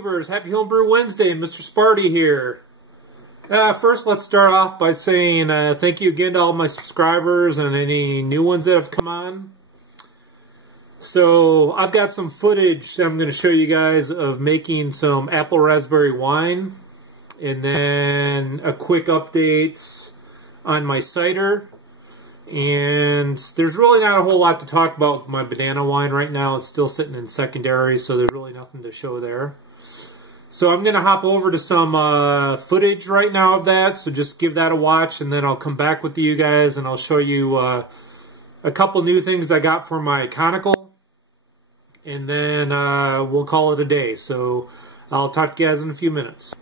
YouTubers, happy Homebrew Wednesday, Mr. Sparty here. First, let's start off by saying thank you again to all my subscribers and any new ones that have come on. So, I've got some footage that I'm going to show you guys of making some apple raspberry wine. And then a quick update on my cider. And there's really not a whole lot to talk about with my banana wine right now. It's still sitting in secondary, so there's really nothing to show there. So I'm going to hop over to some footage right now of that, so just give that a watch, and then I'll come back with you guys, and I'll show you a couple new things I got for my Conical, and then we'll call it a day. So I'll talk to you guys in a few minutes.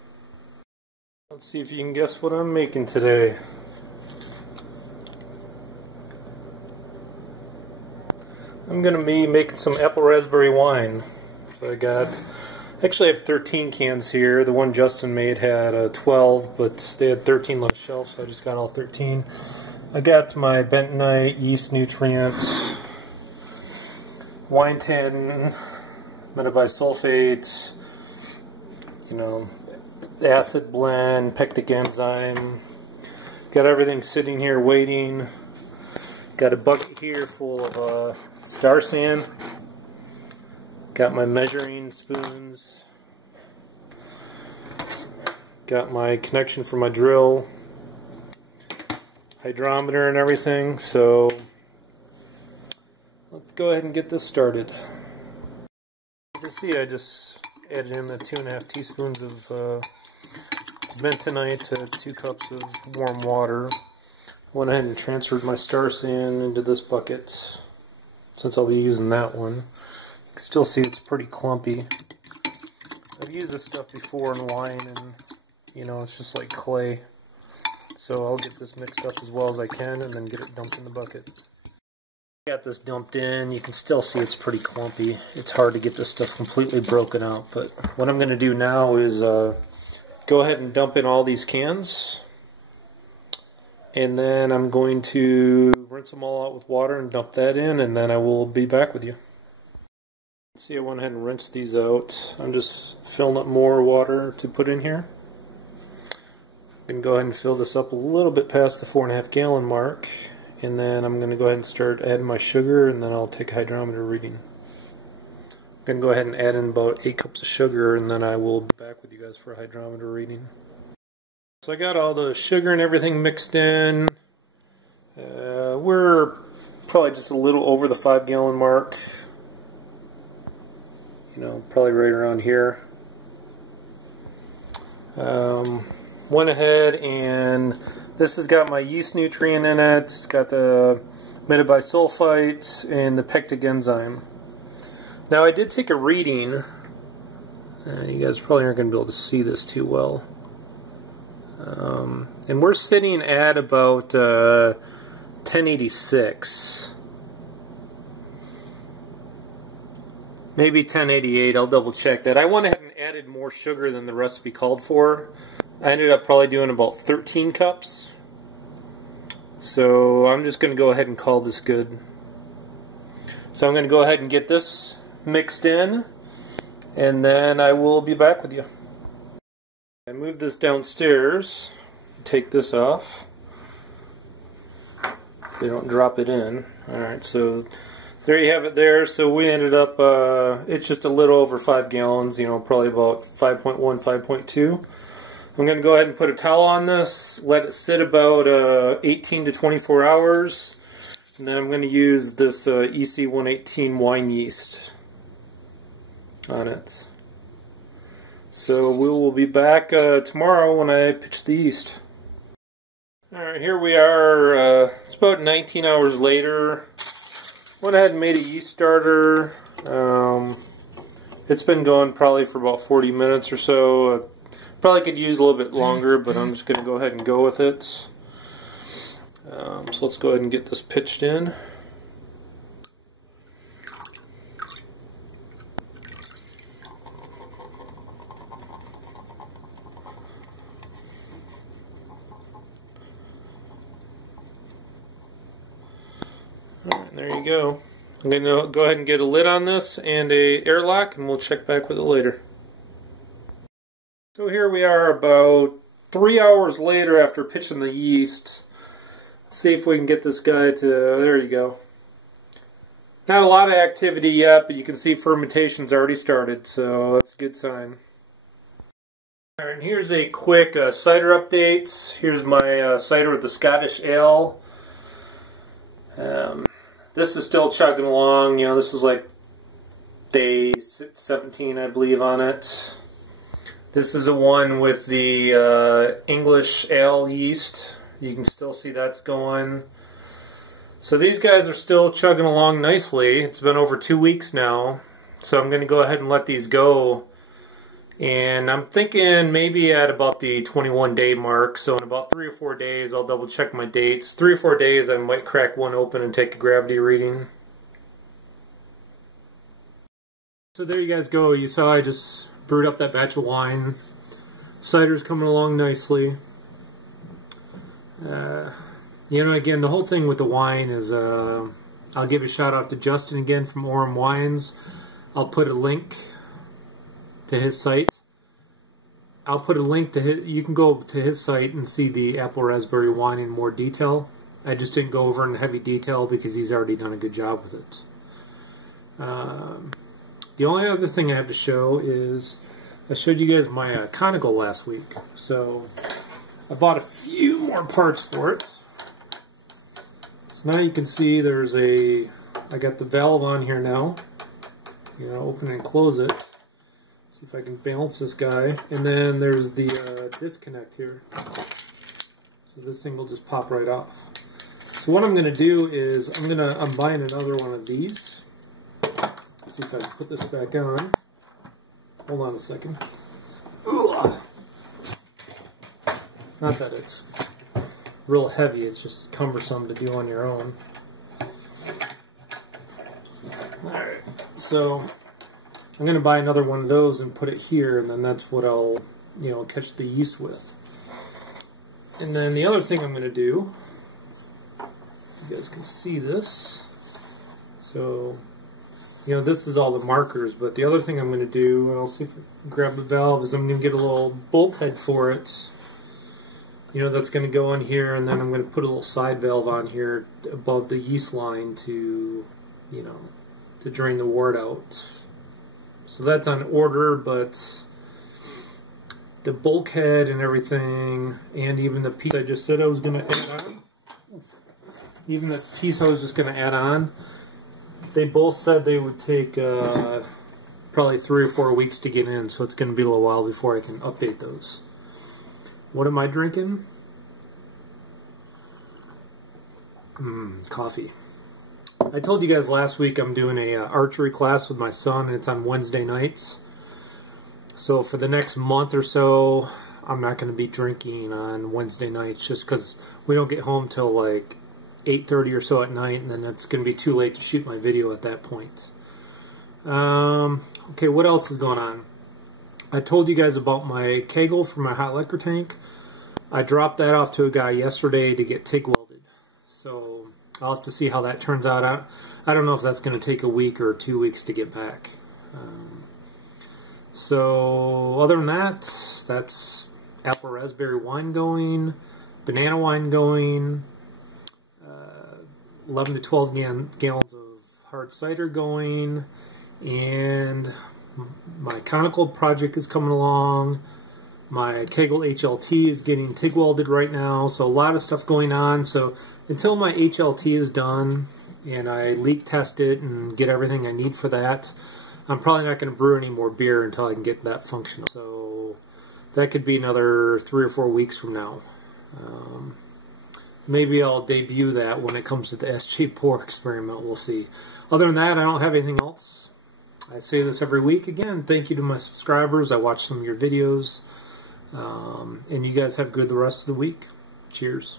Let's see if you can guess what I'm making today. I'm going to be making some apple raspberry wine. So actually I have 13 cans here. The one Justin made had 12, but they had 13 left shelf, so I just got all 13. I got my bentonite, yeast nutrients, wine tin, metabisulfate, acid blend, pectic enzyme. Got everything sitting here waiting. Got a bucket here full of star sand. Got my measuring spoons. Got my connection for my drill. Hydrometer and everything. So let's go ahead and get this started. You can see I just added in the 2.5 teaspoons of bentonite to 2 cups of warm water. Went ahead and transferred my star sand into this bucket, since I'll be using that one. You can still see it's pretty clumpy. I've used this stuff before in wine, and it's just like clay. So I'll get this mixed up as well as I can, and then get it dumped in the bucket. Got this dumped in. You can still see it's pretty clumpy. It's hard to get this stuff completely broken out, but what I'm going to do now is go ahead and dump in all these cans. And then I'm going to rinse them all out with water and dump that in, and then I will be back with you. See, I went ahead and rinsed these out. I'm just filling up more water to put in here. I'm going to go ahead and fill this up a little bit past the 4.5 gallon mark. And then I'm going to go ahead and start adding my sugar, and then I'll take a hydrometer reading. I'm going to go ahead and add in about 8 cups of sugar, and then I will be back with you guys for a hydrometer reading. So I got all the sugar and everything mixed in. We're probably just a little over the 5 gallon mark. Probably right around here. Went ahead and this has got my yeast nutrient in it. It's got the metabisulfite and the pectic enzyme. Now I did take a reading. You guys probably aren't going to be able to see this too well. And we're sitting at about 1086. Maybe 1088, I'll double check that. I went ahead and added more sugar than the recipe called for. I ended up probably doing about 13 cups. So I'm just going to go ahead and call this good. So I'm going to go ahead and get this mixed in, and then I will be back with you. I moved this downstairs. Take this off. They don't drop it in. Alright, so there you have it there. So we ended up, it's just a little over 5 gallons, probably about 5.1, 5.2. I'm going to go ahead and put a towel on this, let it sit about 18 to 24 hours, and then I'm going to use this EC118 wine yeast on it. So we will be back tomorrow when I pitch the yeast. Alright, here we are. It's about 19 hours later. Went ahead and made a yeast starter. It's been going probably for about 40 minutes or so. Probably could use a little bit longer, but I'm just going to go ahead and go with it. So let's go ahead and get this pitched in. Alright, there you go. I'm going to go ahead and get a lid on this and a airlock, and we'll check back with it later. So here we are about 3 hours later after pitching the yeast. Let's see if we can get this guy to, there you go. Not a lot of activity yet, but you can see fermentation's already started, so that's a good sign. Alright, and here's a quick cider update. Here's my cider with the Scottish ale. This is still chugging along. You know, this is like day 17, I believe, on it. This is a one with the English ale yeast. You can still see that's going. So these guys are still chugging along nicely. It's been over 2 weeks now. So I'm going to go ahead and let these go. And I'm thinking maybe at about the 21-day mark. So in about 3 or 4 days, I'll double check my dates. 3 or 4 days, I might crack one open and take a gravity reading. So there you guys go. You saw I just brewed up that batch of wine. Cider's coming along nicely. You know, again, the whole thing with the wine is, I'll give a shout out to Justin again from Orem Wines. I'll put a link to his site. I'll put a link to his, you can go to his site and see the apple raspberry wine in more detail. I just didn't go over in heavy detail because he's already done a good job with it. The only other thing I have to show is, I showed you guys my Conical last week. So I bought a few more parts for it. So now you can see there's I got the valve on here now. You know, open and close it. See if I can balance this guy. And then there's the disconnect here. So this thing will just pop right off. So what I'm going to do is, I'm buying another one of these. Let's see if I can put this back on. Hold on a second. Ugh. Not that it's real heavy, it's just cumbersome to do on your own. Alright, so I'm going to buy another one of those and put it here, and then that's what I'll, you know, catch the yeast with. And then the other thing I'm going to do, you guys can see this. So, you know, this is all the markers, but the other thing I'm going to do, and I'll see if I can grab the valve, is I'm going to get a little bulkhead for it. You know, that's going to go on here, and then I'm going to put a little side valve on here above the yeast line to, you know, to drain the wort out. So that's on order, but the bulkhead and everything, and even the piece I just said I was going to add on, even the piece I was just going to add on, they both said they would take probably 3 or 4 weeks to get in, so it's going to be a little while before I can update those. What am I drinking? Coffee. I told you guys last week I'm doing a archery class with my son, and it's on Wednesday nights. So for the next month or so, I'm not going to be drinking on Wednesday nights just because we don't get home till like 8:30 or so at night, and then it's going to be too late to shoot my video at that point. Okay, what else is going on? I told you guys about my kegel for my hot liquor tank. I dropped that off to a guy yesterday to get TIG welded. So I'll have to see how that turns out. I don't know if that's going to take a week or 2 weeks to get back. So other than that, that's apple raspberry wine going, banana wine going, 11 to 12 gallons of hard cider going, and my Conical project is coming along. My Kegel HLT is getting TIG welded right now, so a lot of stuff going on. So until my HLT is done and I leak test it and get everything I need for that, I'm probably not going to brew any more beer until I can get that functional. So that could be another 3 or 4 weeks from now. Maybe I'll debut that when it comes to the SJ pour experiment. We'll see. Other than that, I don't have anything else. I say this every week. Again, thank you to my subscribers. I watch some of your videos. And you guys have good the rest of the week. Cheers.